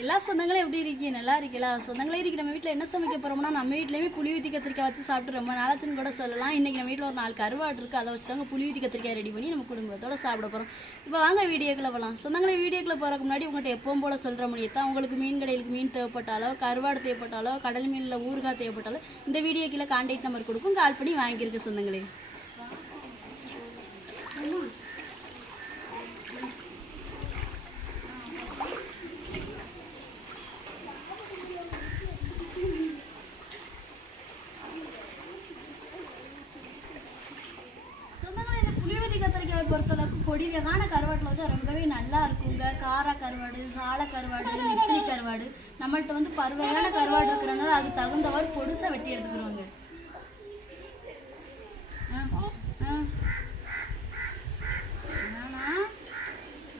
எல்லா சொந்தங்களும் எப்படி இருக்கீங்க? நல்லா இருக்கீங்களா? சொந்தங்களே இருக்கு. நம்ம வீட்டில் என்ன சமைக்க போகிறோம்னா நம்ம வீட்லேயுமே புளி ஊற்றி கத்திரிக்காய் வச்சு சாப்பிட்டு ரொம்ப நாளாச்சுன்னு கூட சொல்லலாம். இன்றைக்கி நம்ம வீட்டில் ஒரு நாலு கருவாடு இருக்குது அதை வச்சு தாங்க புளி ஊற்றி கத்திரிக்காய் ரெடி பண்ணி நம்ம குடும்பத்தோட சாப்பிட போகிறோம் இப்போ வாங்க வீடியோக்குள்ள போகலாம் சொந்தங்களே வீடியோக்குள்ள போகிறக்கு முன்னாடி உங்கள்கிட்ட எப்பவும் போல் சொல்கிற முடியத்தான் உங்களுக்கு மீன் கடையிலுக்கு மீன் தேவைப்பட்டாலோ கருவாடு தேவைப்பட்டாலோ கடல் மீனில் ஊறுகாய் தேவைப்பட்டாலோ இந்த வீடியோ கீழே கான்டாக்ட் நம்பர் கொடுக்கும். கால் பண்ணி வாங்கியிருக்கு சொந்தங்களே இந்த புளிவதி கத்திரிக்காயை பொறுத்தளவுக்கு பொடி வகையான கருவாட்டில் வச்சா ரொம்பவே நல்லா இருக்குங்க. கார கருவாடு சால கருவாடு நெத்திரி கருவாடு. நம்மள்ட்ட வந்து பருவையான கருவாடு இருக்கிறனால அதுக்கு தகுந்தவாறு பொடுசை வெட்டி எடுத்துக்கிறோங்க ஆ, ஆ. என்னண்ணா?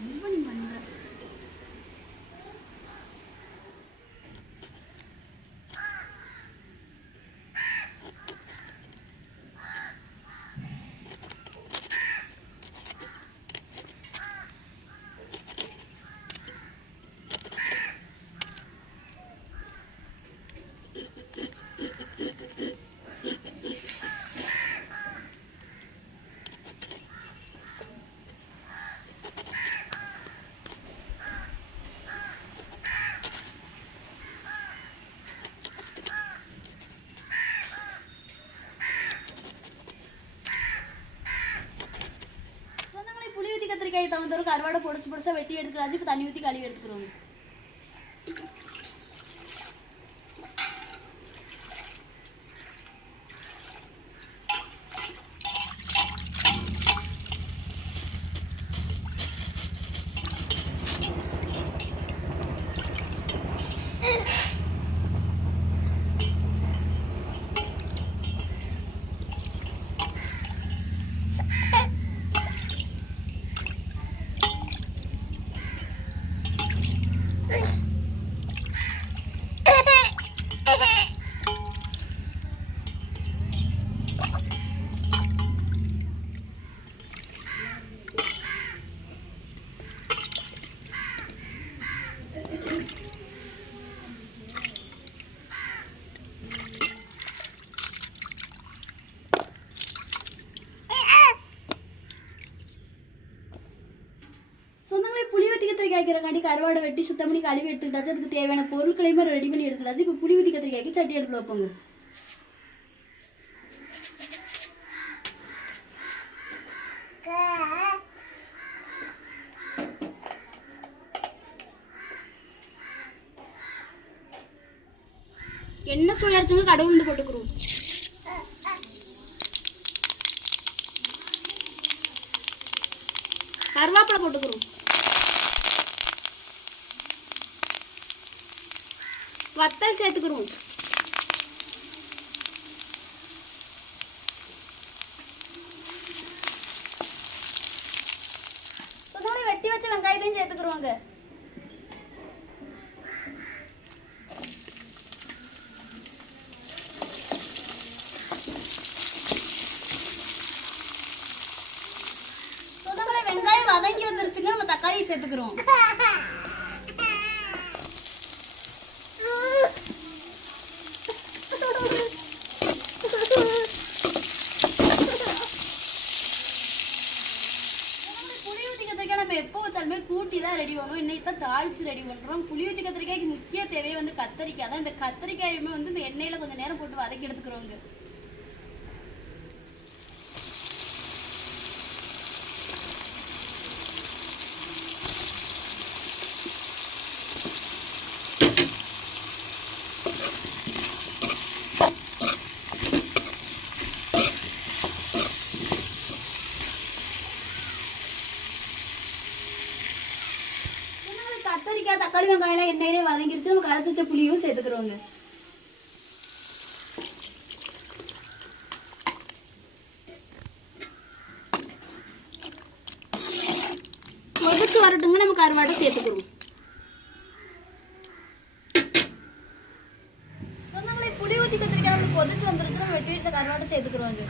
ரொம்ப நீ பண்ற. சொந்தங்களே புளி ஊற்றி கத்திரிக்காய் தகுந்தவரை கருவாடை பொடிசு பொடிசா வெட்டி எடுக்கிறாச்சு இப்போ தண்ணி ஊற்றி கழுவி எடுத்துக்கிறோம் சொந்தங்களே கத்திரிக்காய் வைக்கிறக்காண்டி கருவாடை வெட்டி சுத்தம் பண்ணி கழுவி எடுத்துக்கிட்டாச்சு. அதுக்கு தேவையான பொருட்களையுமே ரெடி பண்ணி எடுத்துக்கிட்டாச்சு. இப்போ புளி ஊற்றி கத்திரிக்காய்க்கு சட்டி எடுத்து வைப்போங்க. என்ன சுழற்சிங்க கடவுள் வந்து போட்டுக்கிறோம். கருவேப்பிலை போட்டுக்கிறோம். வத்தல் சேர்த்துக்கிறோம் சொந்தங்களே வெட்டி வச்ச வெங்காயத்தையும் சேர்த்துக்கிறோங்க வெங்காயம் வதங்கி வந்துருச்சுங்க நம்ம தக்காளியை சேர்த்துக்கிறோம் புளி ஊற்றி கத்திரிக்காய் நம்ம எப்போ வச்சாலுமே கூட்டி தான் ரெடி பண்ணுவோம் இன்னைக்கு தான் ரெடி பண்ணுறோம் புளி ஊற்றி கத்திரிக்காய்க்கு முக்கிய தேவை வந்து கத்திரிக்காய். தான் இந்த கத்திரிக்காயுமே வந்து இந்த எண்ணெயில் கொஞ்சம் நேரம் போட்டு வதக்கி எடுத்துக்கிறோங்க என்னது கத்தரிக்காய் தக்காளி வெங்காயம் எண்ணெயிலே வதங்கிருச்சு நம்ம கரைச்சி வச்ச புளியும் சேர்த்துக்கிறோங்க. கொதிச்சு வரட்டுங்க நம்ம கருவாட்டை சேர்த்துக்கிறோம் சொந்தங்களே புளி ஊற்றி கத்திரிக்காய் நம்மளுக்கு கொதிச்சு வந்துருச்சு நம்ம வெட்டி வச்ச கருவாட்டை சேர்த்துக்கிறோங்க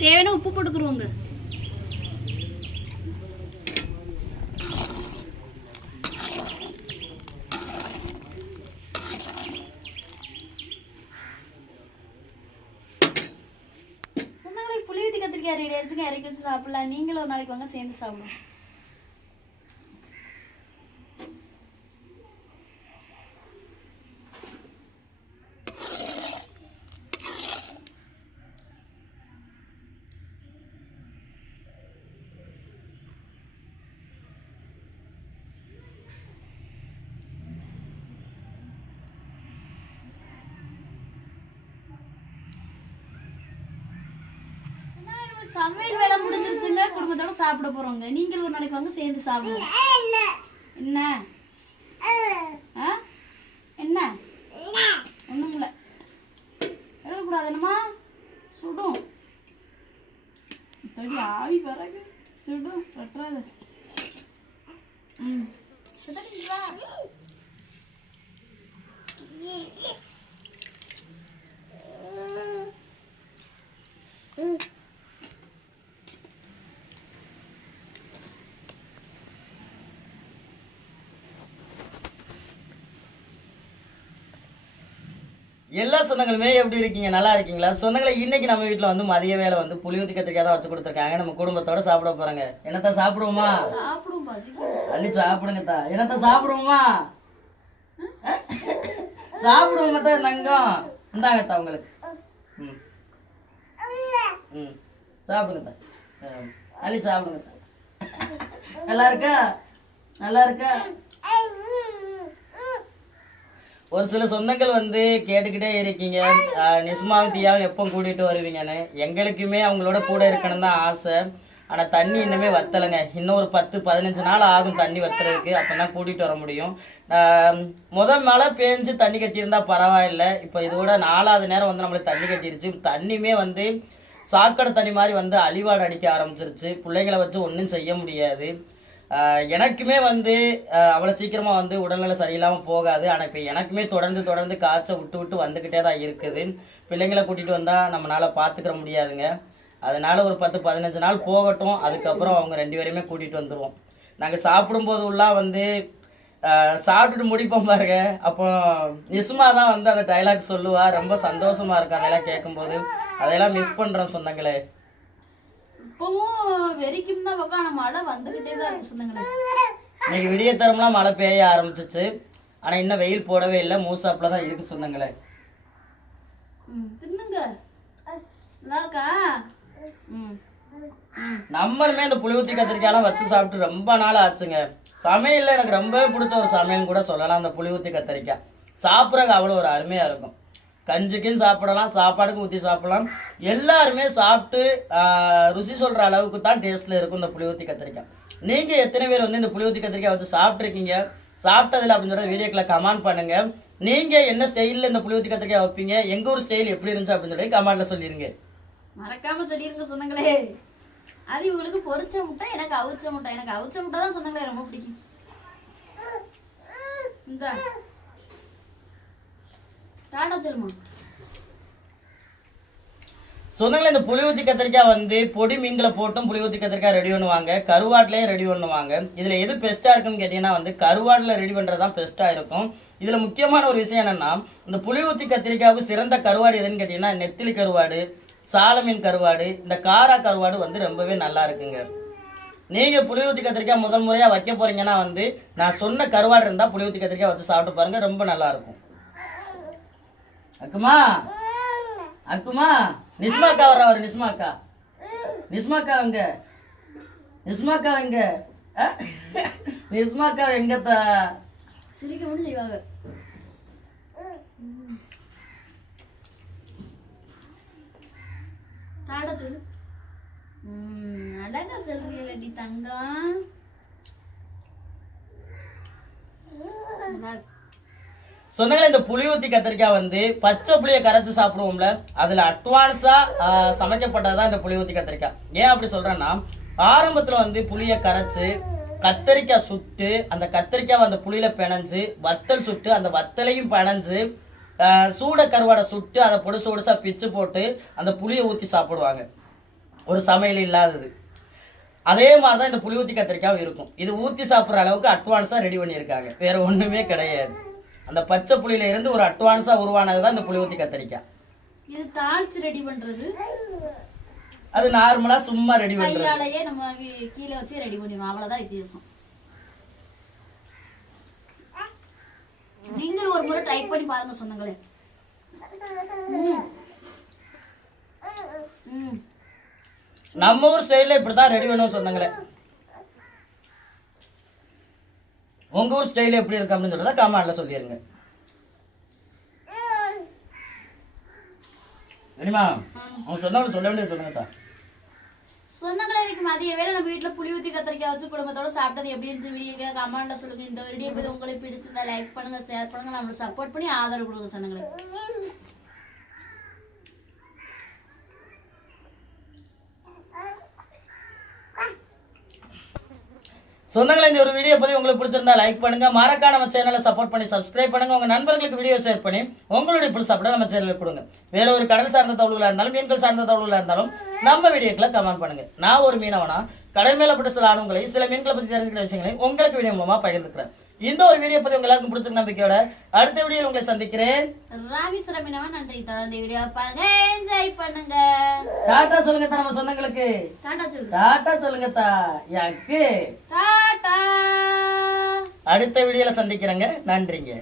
தேவையான உப்பு போட்டுக்குருவோங்க. சொந்தங்களுக்கு புளி ஊற்றி கத்திரிக்காய் ரெடி ஆயிடுச்சுங்க. இறக்கி வச்சு சாப்பிடலாம். நீங்களும் ஒரு நாளைக்கு வாங்க சேர்ந்து சாப்பிடுவோம் சொன்னாங்க, நம்ம சமையல் வேலை முடிஞ்சிருச்சுங்க. குடும்பத்தோட சாப்பிட போறோங்க. நீங்கள் ஒரு நாளைக்கு வாங்க சேர்ந்து சாப்பிடுவோம் என்ன? என்ன? ஒண்ணும் இல்ல. எடுக்கக்கூடாது என்னம்மா சுடும். தடி ஆவி பிறகு சுடும். வெட்டுறாது. ம். சுடடிங்களா எல்லா சொந்தங்களுமே எப்படி இருக்கீங்க? நல்லா இருக்கீங்களா? சொந்தங்களை இன்னைக்கு நம்ம வீட்ல வந்து மதிய வேலை வந்து புளியூத்தி கத்திரிக்காய் தான் வச்சு கொடுத்துருக்காங்க. நம்ம குடும்பத்தோட சாப்பிட போறாங்க. என்னத்தான் சாப்பிடுவோமா? அள்ளி சாப்பிடுங்கத்தா. என்னத்தான் சாப்பிடுவோமா? சாப்பிடுவோங்க தான் தங்கம். இந்தாங்கத்தா உங்களுக்கு. ம். ம். சாப்பிடுங்கத்தா. அள்ளி சாப்பிடுங்கத்தா. நல்லா இருக்கா? நல்லா இருக்கா? ஒரு சில சொந்தங்கள் வந்து கேட்டுக்கிட்டே இருக்கீங்க. ஆஹ் நிஸ்மாவும் தியாவும் எப்போ கூட்டிகிட்டு வருவீங்கன்னு. எங்களுக்குமே அவங்களோட கூட இருக்கணும் தான் ஆசை. ஆனால் தண்ணி இன்னுமே வத்தலைங்க. இன்னும் ஒரு பத்து பதினஞ்சு நாள் ஆகும் தண்ணி வத்துறதுக்கு. அப்பதான் கூட்டிகிட்டு வர முடியும். முதல் முத மழை பேஞ்சு தண்ணி கட்டியிருந்தா பரவாயில்ல. இப்போ இதோட நாலாவது நேரம் வந்து நம்மளுக்கு தண்ணி கட்டிருச்சு. தண்ணியுமே வந்து சாக்கடை தண்ணி மாதிரி வந்து அழிவாடு அடிக்க ஆரம்பிச்சிருச்சு. பிள்ளைங்களை வச்சு ஒன்றும் செய்ய முடியாது. எனக்குமே வந்து அவ்வளோ சீக்கிரமாக வந்து உடல்நிலை சரியில்லாமல் போகாது. ஆனால் இப்போ எனக்குமே தொடர்ந்து தொடர்ந்து காய்ச்சல் விட்டு விட்டு வந்துக்கிட்டே தான் இருக்குது. பிள்ளைங்களை கூட்டிகிட்டு வந்தால் நம்மளால் பார்த்துக்கிற முடியாதுங்க. அதனால் ஒரு பத்து பதினஞ்சு நாள் போகட்டும். அதுக்கப்புறம் அவங்க ரெண்டு பேரையுமே கூட்டிகிட்டு வந்துடுவோம் நாங்கள் சாப்பிடும்போதுலாம் வந்து சாப்பிட்டுட்டு முடிப்போம் பாருங்க. அப்போ நிஸ்மா தான் வந்து அந்த டைலாக் சொல்லுவா. ரொம்ப சந்தோஷமாக இருக்கும் அதெல்லாம் கேட்கும்போது. அதையெல்லாம் மிஸ் பண்ணுறோம் சொந்தங்களே. இப்பவும் வெறிக்கும் தான் பக்கம் ஆனா மழை வந்துகிட்டே தான் இருக்கு சொந்தங்களே. இன்னைக்கு விடிய தரம்லாம் மழை பெய்ய ஆரம்பிச்சிச்சு. ஆனா இன்னும் வெயில் போடவே இல்லை. மூசாப்புல தான் இருக்கு சொந்தங்களே. தின்னுங்க. நல்லா இருக்கா? ம். நம்மளுமே இந்த புளிவுத்தி கத்திரிக்காயெல்லாம் வச்சு சாப்பிட்டு ரொம்ப நாள் ஆச்சுங்க. சமையல்ல எனக்கு ரொம்பவே பிடிச்ச ஒரு சமையல் கூட சொல்லலாம் அந்த புளிவுத்தி கத்திரிக்காய். சாப்பிட்றதுக்கு அவ்வளோ ஒரு அருமையா இருக்கும். கஞ்சிக்கும் சாப்பிடலாம் சாப்பாடுக்கும் ஊற்றி சாப்பிடலாம். எல்லாருமே சாப்பிட்டு ருசி சொல்கிற அளவுக்கு தான் டேஸ்ட்டில் இருக்கும் இந்த புளிவுத்தி கத்திரிக்காய். நீங்கள் எத்தனை பேர் வந்து இந்த புளிவுத்தி கத்திரிக்காய் வச்சு சாப்பிட்ருக்கீங்க சாப்பிட்டதில்ல அப்படின்னு சொல்ற வீடியோக்களை கமெண்ட் பண்ணுங்கள் நீங்கள் என்ன ஸ்டைலில் இந்த புளிவுத்தி கத்திரிக்காய் வைப்பீங்க? எங்கள் ஊர் ஸ்டைல் எப்படி இருந்துச்சு அப்படின்னு சொல்லி கமெண்ட்ல சொல்லிடுங்க மறக்காமல் சொல்லிடுங்க சொன்னங்களே. அது இவங்களுக்கு பொரிச்ச முட்டை எனக்கு அவிச்ச முட்டை. எனக்கு அவிச்ச முட்டை தான் சொன்னங்களே ரொம்ப பிடிக்கும். இந்த. டாடா சொல்லுமா? சொந்தங்களே இந்த புளி ஊற்றி கத்திரிக்காய் வந்து பொடி மீன்களை போட்டும் புளி ஊற்றி கத்திரிக்காய் ரெடி பண்ணுவாங்க. கருவாட்டிலையும் ரெடி பண்ணுவாங்க. இதுல எது பெஸ்டா இருக்குன்னு கேட்டீங்கன்னா வந்து கருவாடுல ரெடி பண்ணுறது தான் பெஸ்டா இருக்கும். இதுல முக்கியமான ஒரு விஷயம் என்னன்னா இந்த புளி ஊற்றி கத்திரிக்காவுக்கு சிறந்த கருவாடு எதுன்னு கேட்டீங்கன்னா நெத்திலி கருவாடு சாலமீன் கருவாடு இந்த காரா கருவாடு வந்து ரொம்பவே நல்லா இருக்குங்க. நீங்க புளி ஊற்றி கத்திரிக்காய் முதல் முறையா வைக்க போறீங்கன்னா வந்து நான் சொன்ன கருவாடு இருந்தா புளி ஊற்றி கத்திரிக்காய் வச்சு சாப்பிட்டு பாருங்க ரொம்ப நல்லா அக்குமா? அக்குமா நிஸ்மாக்கா வர அவர் நிஸ்மாக்கா. நிஸ்மாக்கா எங்க? நிஸ்மாக்கா எங்க? அஹ்? நிஸ்மாக்கா எங்கத்தா? சிரிக்க மட்டும் செய்வாங்க டாடா சொல்லு. ம் அழகா சொல்றீங்களடி தங்கம். நல்லா இருக்கு. சொந்தங்களே இந்த புளி ஊத்தி கத்திரிக்காய் வந்து பச்சை புளியை கரைச்சு சாப்பிடுவோம்ல அதுல அட்வான்ஸா சமைக்கப்பட்டதுதான் இந்த புளி ஊத்தி கத்திரிக்காய். ஏன் அப்படி சொல்றேன்னா ஆரம்பத்துல வந்து புளியை கரைச்சு கத்திரிக்காய் சுட்டு அந்த கத்திரிக்காய் அந்த புளியில பிணைஞ்சு வத்தல் சுட்டு அந்த வத்தலையும் பிணைஞ்சு சூட கருவாடை சுட்டு அதை பொடிசு பொடிசா பிச்சு போட்டு அந்த புளியை ஊத்தி சாப்பிடுவாங்க. ஒரு சமையல் இல்லாதது. அதே மாதிரி தான் இந்த புளி ஊத்தி கத்திரிக்காவும் இருக்கும். இது ஊத்தி சாப்பிட்ற அளவுக்கு அட்வான்ஸாக ரெடி பண்ணியிருக்காங்க. வேற ஒண்ணுமே கிடையாது. அந்த பச்சை புளியில இருந்து ஒரு அட்வான்ஸா உருவானது தான் இந்த புளி ஊத்தி கத்திரிக்காய் இது தாளிச்சு ரெடி பண்றது. அது நார்மலா சும்மா ரெடி பண்றது. கையாலேயே நம்ம கீழே வச்சு ரெடி பண்ணிடுவோம் அவ்வளவுதான் வித்தியாசம். நீங்களும் ஒரு முறை ட்ரை பண்ணி பாருங்க சொன்னங்களே. நம்ம ஊர் ஸ்டைல்ல இப்படிதான் ரெடி பண்ணுவோம் சொன்னாங்களே. உங்க ஊர் ஸ்டைல் எப்படி இருக்கு அப்படின்னு சொல்றத கமெண்ட்ல சொல்லிருங்க. தெரியுமா? அவங்க சொன்னவங்க சொல்ல வேண்டியது சொல்லுங்கக்கா சொந்தங்களே இருக்கு மதிய வேலை நம்ம வீட்டில் புளி ஊத்தி கத்திரிக்காய் வச்சு குடும்பத்தோட சாப்பிட்டது எப்படி இருந்துச்சு வீடியோ கீழே கமெண்ட்ல சொல்லுங்க. இந்த வீடியோ பத்தி உங்களுக்கு பிடிச்சிருந்தா லைக் பண்ணுங்க ஷேர் பண்ணுங்க. நம்மளுக்கு சப்போர்ட் பண்ணி ஆதரவு கொடுங்க சொந்தங்களுக்கு சொந்தங்களை இந்த ஒரு வீடியோ பத்தி உங்களுக்கு பிடிச்சிருந்தா லைக் பண்ணுங்க. மறக்காம நம்ம சேனலை சப்போர்ட் பண்ணி சப்ஸ்கிரைப் பண்ணுங்க. உங்க நண்பர்களுக்கு வீடியோ ஷேர் பண்ணி உங்களுடைய பிடிச்ச சாப்பிட நம்ம சேனலுக்கு கொடுங்க. வேற ஒரு கடல் சார்ந்த தகவல்களா இருந்தாலும் மீன்கள் சார்ந்த தகவல்களா இருந்தாலும் நம்ம வீடியோக்களை கமெண்ட் பண்ணுங்க. நான் ஒரு மீனவனா கடல் மேல பட்ட சில ஆணுங்களை சில மீன்களை பற்றி தெரிஞ்சுக்கிற விஷயங்களை உங்களுக்கு வீடியோ மூலமா பகிர்ந்துக்கிறேன். இந்த ஒரு வீடியோ பத்தி உங்க எல்லாருக்கும் பிடிச்ச நம்பிக்கையோட அடுத்த வீடியோவில் உங்களை சந்திக்கிறேன். ராமேஸ்வரம் மீனவன் நன்றி. தொடர்ந்து வீடியோ பாருங்க. என்ஜாய் பண்ணுங்க. டாட்டா சொல்லுங்க நம்ம சொந்தங்களுக்கு. டாடா சொல்லு டாட்டா சொல்லுங்க தா யாக்கு. டாடா அடுத்த வீடியோல சந்திக்கிறேங்க. நன்றிங்க.